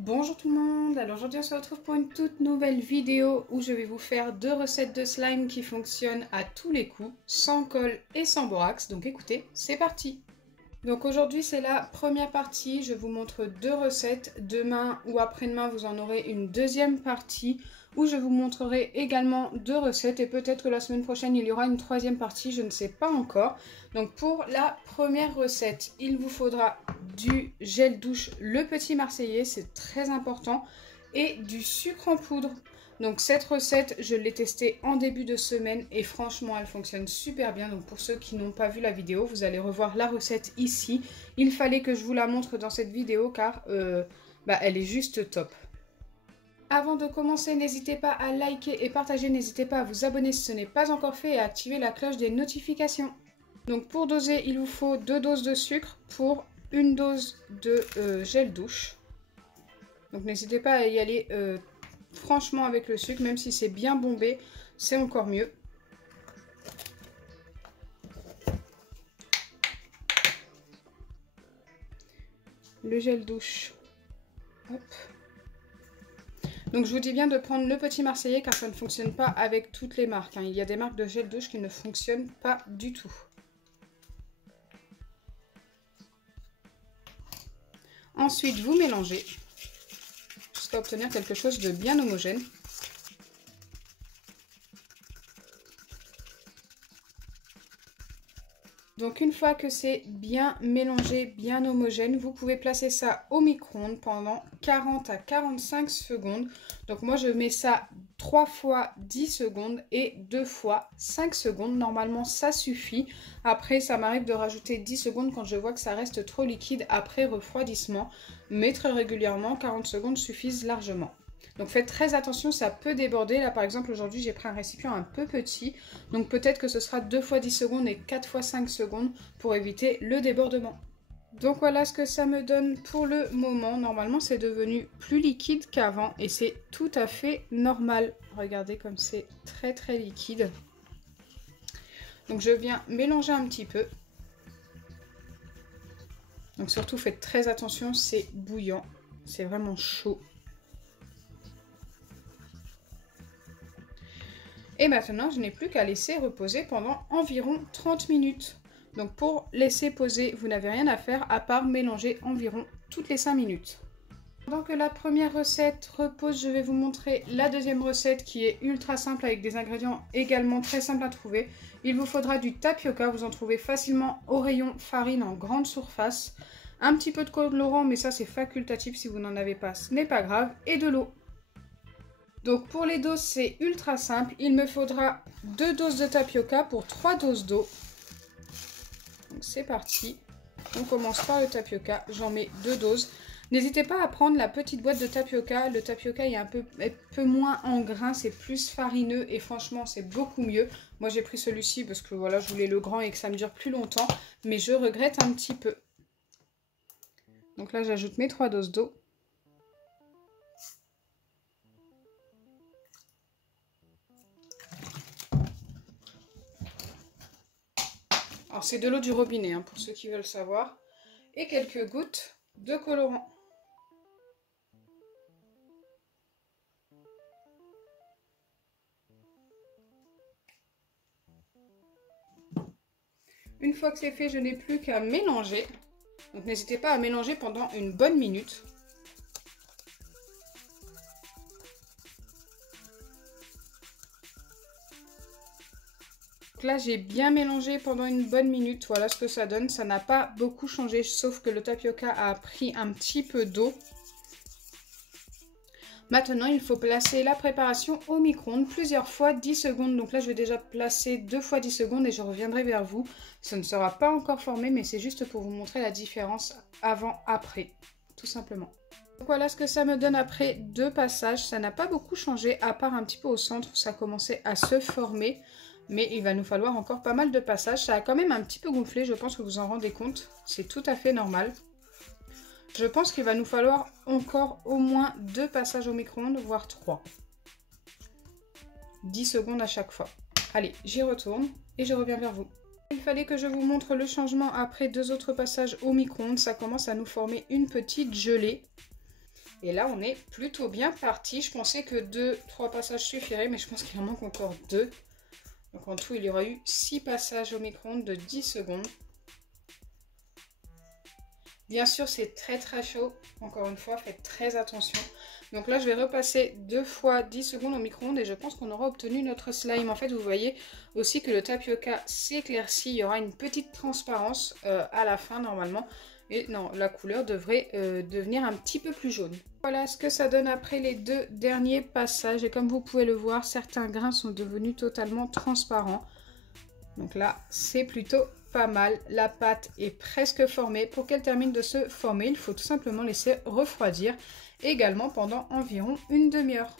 Bonjour tout le monde, alors aujourd'hui on se retrouve pour une toute nouvelle vidéo où je vais vous faire 2 recettes de slime qui fonctionnent à tous les coups, sans colle et sans borax, donc écoutez, c'est parti! Donc aujourd'hui c'est la première partie, je vous montre 2 recettes, demain ou après-demain vous en aurez une deuxième partie où je vous montrerai également 2 recettes et peut-être que la semaine prochaine il y aura une troisième partie, je ne sais pas encore. Donc pour la première recette, il vous faudra du gel douche le petit marseillais, c'est très important, et du sucre en poudre. Donc cette recette, je l'ai testée en début de semaine et franchement elle fonctionne super bien. Donc pour ceux qui n'ont pas vu la vidéo, vous allez revoir la recette ici. Il fallait que je vous la montre dans cette vidéo car elle est juste top. Avant de commencer, n'hésitez pas à liker et partager, n'hésitez pas à vous abonner si ce n'est pas encore fait et à activer la cloche des notifications. Donc pour doser, il vous faut 2 doses de sucre pour une dose de gel douche. Donc n'hésitez pas à y aller franchement avec le sucre, même si c'est bien bombé, c'est encore mieux. Le gel douche. Hop. Donc je vous dis bien de prendre le petit marseillais car ça ne fonctionne pas avec toutes les marques. Il y a des marques de gel douche qui ne fonctionnent pas du tout. Ensuite, vous mélangez jusqu'à obtenir quelque chose de bien homogène. Donc une fois que c'est bien mélangé, bien homogène, vous pouvez placer ça au micro-ondes pendant 40 à 45 secondes. Donc moi je mets ça 3 fois 10 secondes et 2 fois 5 secondes. Normalement ça suffit. Après ça m'arrive de rajouter 10 secondes quand je vois que ça reste trop liquide après refroidissement. Mais très régulièrement 40 secondes suffisent largement. Donc faites très attention, ça peut déborder. Là par exemple aujourd'hui j'ai pris un récipient un peu petit. Donc peut-être que ce sera 2 fois 10 secondes et 4 fois 5 secondes pour éviter le débordement. Donc voilà ce que ça me donne pour le moment. Normalement c'est devenu plus liquide qu'avant et c'est tout à fait normal. Regardez comme c'est très très liquide. Donc je viens mélanger un petit peu. Donc surtout faites très attention, c'est bouillant. C'est vraiment chaud. Et maintenant, je n'ai plus qu'à laisser reposer pendant environ 30 minutes. Donc pour laisser poser, vous n'avez rien à faire à part mélanger environ toutes les 5 minutes. Pendant que la première recette repose, je vais vous montrer la deuxième recette qui est ultra simple avec des ingrédients également très simples à trouver. Il vous faudra du tapioca, vous en trouvez facilement au rayon farine en grande surface. Un petit peu de colorant, mais ça c'est facultatif, si vous n'en avez pas, ce n'est pas grave. Et de l'eau. Donc pour les doses, c'est ultra simple. Il me faudra 2 doses de tapioca pour 3 doses d'eau. Donc c'est parti. On commence par le tapioca. J'en mets 2 doses. N'hésitez pas à prendre la petite boîte de tapioca. Le tapioca est un peu moins en grains, c'est plus farineux et franchement c'est beaucoup mieux. Moi j'ai pris celui-ci parce que voilà, je voulais le grand et que ça me dure plus longtemps. Mais je regrette un petit peu. Donc là j'ajoute mes 3 doses d'eau. Alors c'est de l'eau du robinet hein, pour ceux qui veulent savoir. Et quelques gouttes de colorant. Une fois que c'est fait, je n'ai plus qu'à mélanger. Donc n'hésitez pas à mélanger pendant une bonne minute. Donc là j'ai bien mélangé pendant une bonne minute, voilà ce que ça donne, ça n'a pas beaucoup changé sauf que le tapioca a pris un petit peu d'eau. Maintenant il faut placer la préparation au micro-ondes plusieurs fois 10 secondes, donc là je vais déjà placer 2 fois 10 secondes et je reviendrai vers vous. Ça ne sera pas encore formé mais c'est juste pour vous montrer la différence avant-après, tout simplement. Donc voilà ce que ça me donne après 2 passages, ça n'a pas beaucoup changé à part un petit peu au centre où ça commençait à se former. Mais il va nous falloir encore pas mal de passages. Ça a quand même un petit peu gonflé, je pense que vous en rendez compte. C'est tout à fait normal. Je pense qu'il va nous falloir encore au moins 2 passages au micro-ondes, voire 3. 10 secondes à chaque fois. Allez, j'y retourne et je reviens vers vous. Il fallait que je vous montre le changement après 2 autres passages au micro-ondes. Ça commence à nous former une petite gelée. Et là, on est plutôt bien parti. Je pensais que 2-3 passages suffiraient, mais je pense qu'il en manque encore 2. Donc en tout, il y aura eu 6 passages au micro-ondes de 10 secondes. Bien sûr, c'est très très chaud. Encore une fois, faites très attention. Donc là, je vais repasser 2 fois 10 secondes au micro-ondes et je pense qu'on aura obtenu notre slime. En fait, vous voyez aussi que le tapioca s'éclaircit. Il y aura une petite transparence à la fin normalement. Et non, la couleur devrait devenir un petit peu plus jaune. Voilà ce que ça donne après les 2 derniers passages. Et comme vous pouvez le voir, certains grains sont devenus totalement transparents. Donc là, c'est plutôt pas mal. La pâte est presque formée. Pour qu'elle termine de se former, il faut tout simplement laisser refroidir également pendant environ une demi-heure.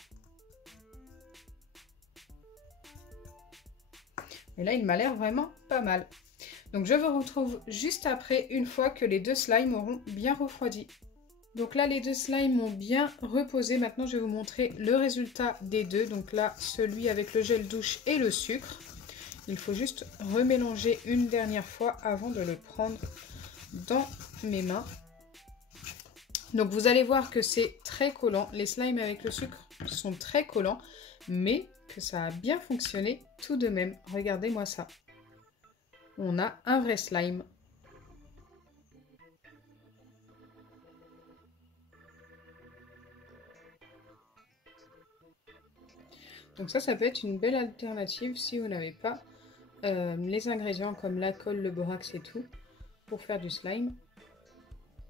Et là, il m'a l'air vraiment pas mal. Donc je vous retrouve juste après, une fois que les 2 slimes auront bien refroidi. Donc là, les 2 slimes ont bien reposé. Maintenant, je vais vous montrer le résultat des 2. Donc là, celui avec le gel douche et le sucre. Il faut juste remélanger une dernière fois avant de le prendre dans mes mains. Donc vous allez voir que c'est très collant. Les slimes avec le sucre sont très collants, mais que ça a bien fonctionné tout de même. Regardez-moi ça. On a un vrai slime. Donc ça peut être une belle alternative si vous n'avez pas les ingrédients comme la colle, le borax et tout pour faire du slime.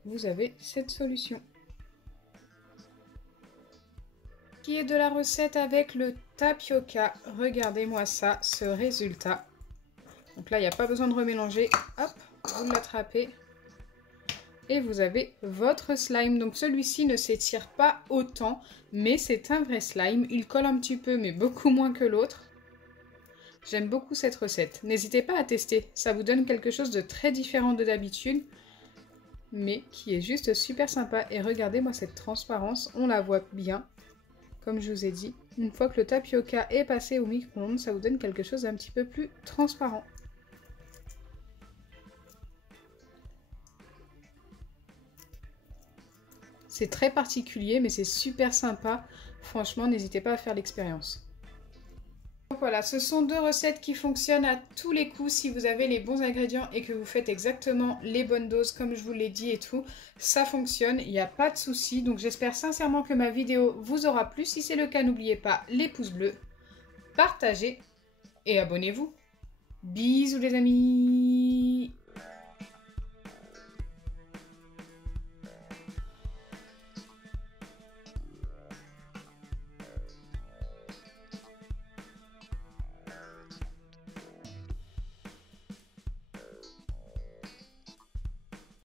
Vous avez cette solution. Qui est de la recette avec le tapioca. Regardez-moi ça, ce résultat. Donc là, il n'y a pas besoin de remélanger. Hop, vous l'attrapez. Et vous avez votre slime. Donc celui-ci ne s'étire pas autant, mais c'est un vrai slime. Il colle un petit peu, mais beaucoup moins que l'autre. J'aime beaucoup cette recette. N'hésitez pas à tester. Ça vous donne quelque chose de très différent de d'habitude, mais qui est juste super sympa. Et regardez-moi cette transparence. On la voit bien. Comme je vous ai dit, une fois que le tapioca est passé au micro-ondes, ça vous donne quelque chose d'un petit peu plus transparent. C'est très particulier, mais c'est super sympa. Franchement, n'hésitez pas à faire l'expérience. Voilà, ce sont 2 recettes qui fonctionnent à tous les coups si vous avez les bons ingrédients et que vous faites exactement les bonnes doses comme je vous l'ai dit et tout. Ça fonctionne, il n'y a pas de souci. Donc j'espère sincèrement que ma vidéo vous aura plu. Si c'est le cas, n'oubliez pas les pouces bleus, partagez et abonnez-vous. Bisous les amis!